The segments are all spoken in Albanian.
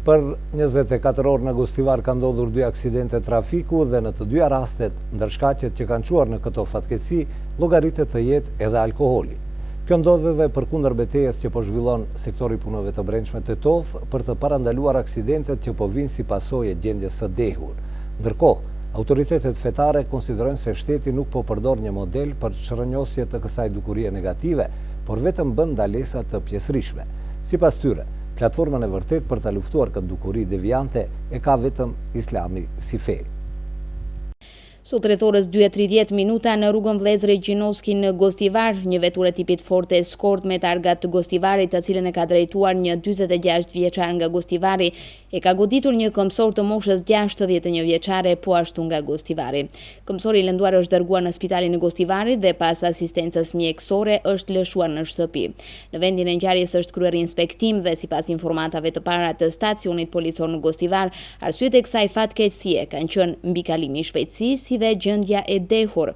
Për 24 orë në Gostivar ka ndodhur 2 aksidente trafiku dhe në të dyja rastet, ndërshkaqet që kanë quar në këto fatkeqësi, llogaritet të jetë edhe alkooli. Kjo ndodh edhe përkundër betejës që po zhvillon sektori punëve të brendshme Tetov për të parandaluar aksidentet që po vinë si pasojë e gjendjes së dehur. Ndërkohë, autoritetet fetare konsiderojnë se shteti nuk po përdor një model për shërënjosje të kësaj dukurie negative, por vetëm bën ndalesa të pjesërishme. Sipas tyre, platformën e vërtet për ta luftuar këtë dukuri deviante e ka vetëm Islami si fe. Sot rreth orës 2:30 në rrugën Vlezë Regjinovski në Gostivar, një veturë tipit Ford Escort me targat të Gostivarit, të cilën e ka drejtuar një 46 vjeçar nga Gostivari, e ka goditur një këmbësor të moshës 61 vjeçare po ashtu nga Gostivari. Këmbësori i lënduar është dërguar në spitalin e Gostivarit dhe pas asistencës mjekësore është lëshuar në shtëpi. Në vendin e ngjarjes është kryer inspektim dhe sipas informatave të para të stacionit policor në Gostivar, arsyet e kësaj fatkeqësie kanë qenë mbikalimi i shpejtësisë si dhe gjendja e dehur.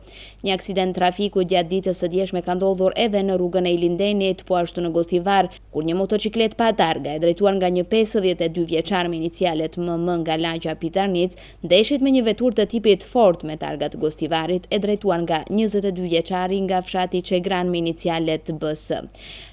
Një aksident trafiku gjatë ditës së djeshme ka ndodhur edhe në rrugën e Ilindenit, po ashtu në Gostivar, kur një motociklet pa targa e drejtuar nga një 52 vjeçar me inicialet MM nga lagja Pitarnic, ndeshit me një veturë të tipit Ford me targa të Gostivarit e drejtuar nga 22 vjeçari nga fshati Çegran me inicialet BS.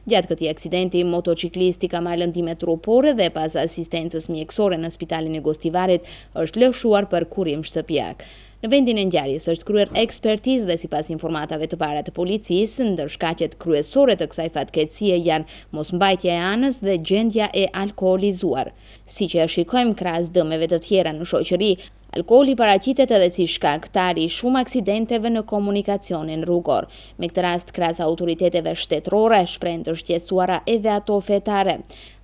Gjatë këtij aksidenti, motociklisti ka marrë lëndime trupore dhe pas asistencës mjekësore në spitalin e Gostivarit është lëshuar për kurim shtëpiak. Në vendin e ngjarjes është kryer ekspertizë dhe sipas informatave të para të policisë, ndërshkaqet kryesore të kësaj fatkeqësie janë mosmbajtja e anës dhe gjendja e alkoolizuar. Siç e shikojmë krahas dëmeve të tjera në shoqëri, alkooli paraqitet edhe si shkaktar i shumë aksidenteve në komunikacionin rrugor. Me këtë rast, krahas autoriteteve shtetërore, shprehen të shqetësuara edhe ato fetare.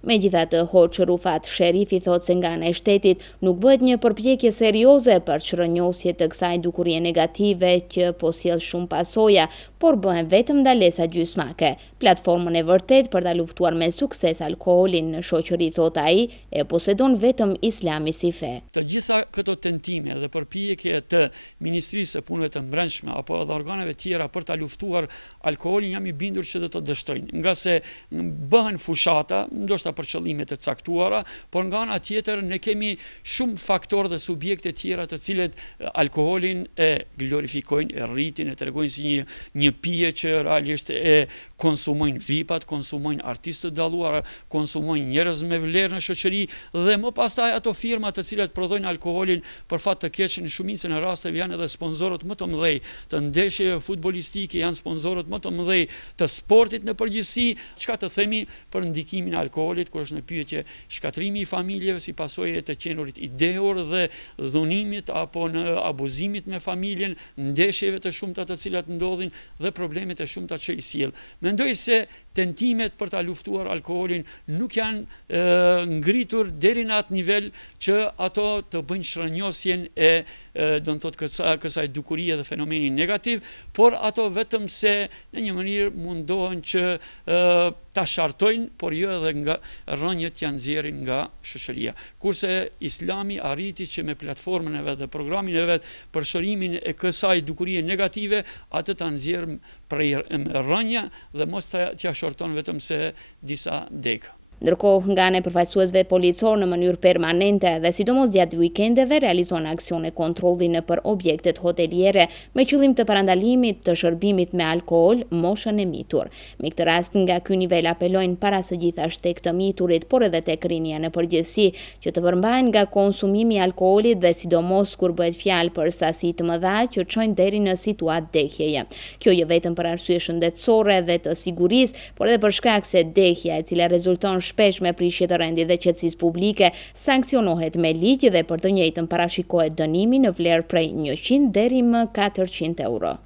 Megjithatë, Hoxh Rufat Sherifi thotë se nga ana e shtetit nuk bëhet një përpjekje serioze për shërënjosje të kësaj dukurie negative që po sjell shumë pasoja, por bëhen vetëm ndalesa gjysmake. Platformën e vërtet për ta luftuar me sukses alkoolin në shoqëri, thotë ai, e posedon vetëm Islami si fe. Të gjitha këto tentime dhe përpjekje të Ministrisë së Punëve të Brendshme apo edhe organeve tjera për ta luftuar alkoolin, jam i bindur që do të dështojnë, nga se bëhen fushata, ndoshta për qëllime të caktuara, por nga ana tjetër ne kemi shumë faktorë dhe subjekte tjera të cilët alkoolin e glorifikojnë, e rritin, e tregojnë si një pije që realisht e konsumojnë VIP-at, konsumojnë artistë të dalluar, konsumojnë njerëz me vlerë në shoqëri dhe më pastaj ato firma të cilat prodhojnë alkoolin për fat të keq në shumicën e rasteve janë edhe sponsorët më të mëdhej të ndeshjeve futbollistike, janë sponsorët më të mëdhej të sportit në përgjithësi. Çka të themi për ndikimin e alkoolit kur është në pyetje shkatrimi i familjeve si pasojë të qenurit i dehur dhe dhunimit apo në abuzimit me familjen, ndeshjeve të shumta të cilat ndodhin dhe problemet e shumta që i sjell. Mendoj se tentimet për ta luftuar alkoolin nuk janë ngritur deri në atë nivel që ato të bëjnë shërënjosjen e do të thotë kësaj dukurie dhe fenomeni negativ, por ato vetëm se në një mënyrë mundohen që ta shartojnë, por jo edhe nga rënjët janë nxjerrin nga shoqëria. Kurse Islami arriti që me platformën e vet dhe programin e vet për shërimin e kësaj dukurie negative, atë ta nxjerr prej rënja dhe mos t'ia shorton vetëm se disa degë. Ndërkohë, nga ana e përfaqësuesve policor në mënyrë permanente dhe sidomos gjatë vikendeve realizon aksione kontrolli nëpër objektet hoteliere me qëllim të parandalimit të shërbimit me alkool moshën e mitur. Me këtë rast, nga ky nivel apelojnë para së gjithashtu tek të miturit, por edhe tek rinia në përgjithësi, që të përmbahen nga konsumimi i alkoolit dhe sidomos kur bëhet fjalë për sasi të mëdha që çojnë deri në situatë dehjeje. Kjo jo vetëm për arsye shëndetësore dhe të sigurisë, por edhe për shkak se dehja e cila rezulton shpesh me prishje të rendit dhe qetësisë publike sankcionohet me ligj dhe për të njëjtën parashikohet dënimi në vlerë prej 100 deri më 400 euro.